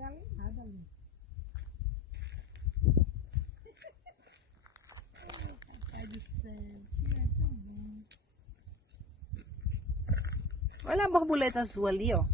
galinhada ali. Papai do céu, isso é tão bom. Olha a borboleta azul ali, ó.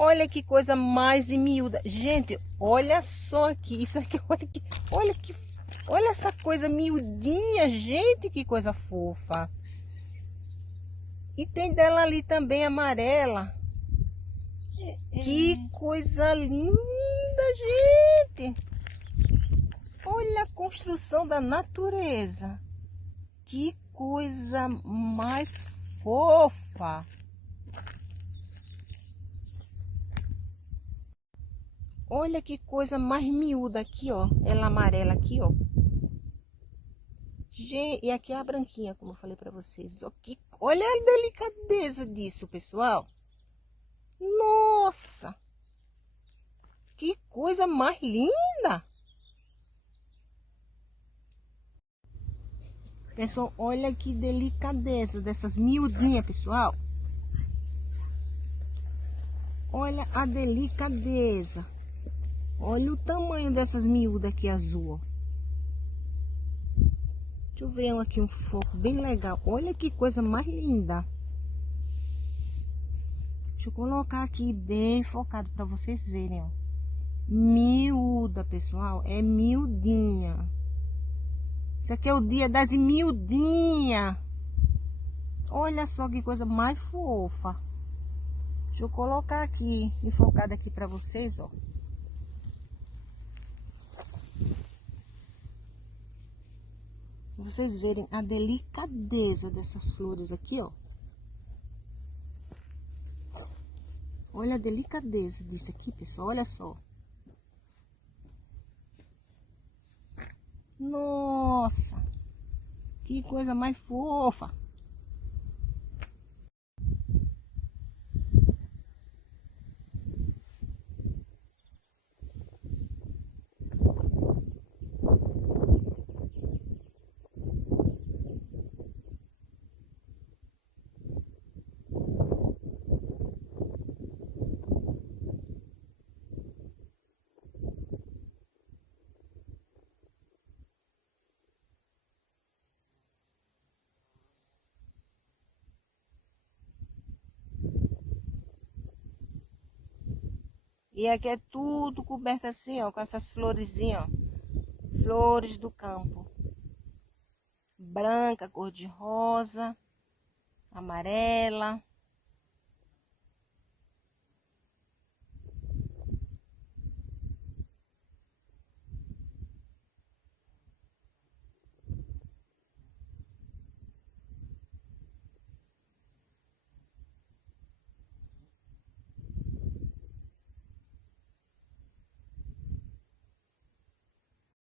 Olha que coisa mais miúda. Gente, olha só aqui. Isso aqui, olha essa coisa miudinha, gente, que coisa fofa. E tem dela ali também amarela. Que coisa linda, gente. Olha a construção da natureza. Que coisa mais fofa. Olha que coisa mais miúda aqui, ó. Ela amarela aqui, ó. Gente, e aqui é a branquinha, como eu falei para vocês. Olha a delicadeza disso, pessoal. Nossa! Que coisa mais linda! Pessoal, olha que delicadeza dessas miudinhas, pessoal. Olha a delicadeza. Olha o tamanho dessas miúdas aqui azul, ó. Deixa eu ver aqui um foco bem legal. Olha que coisa mais linda. Deixa eu colocar aqui bem focado para vocês verem, ó. Miúda, pessoal. É miudinha. Isso aqui é o dia das miudinhas. Olha só que coisa mais fofa. Deixa eu colocar aqui, enfocado aqui para vocês, ó. Pra vocês verem a delicadeza dessas flores aqui, ó. Olha a delicadeza disso aqui, pessoal. Olha só. Nossa! Que coisa mais fofa. E aqui é tudo coberto assim, ó, com essas florezinhas, ó. Flores do campo. Branca, cor de rosa, amarela.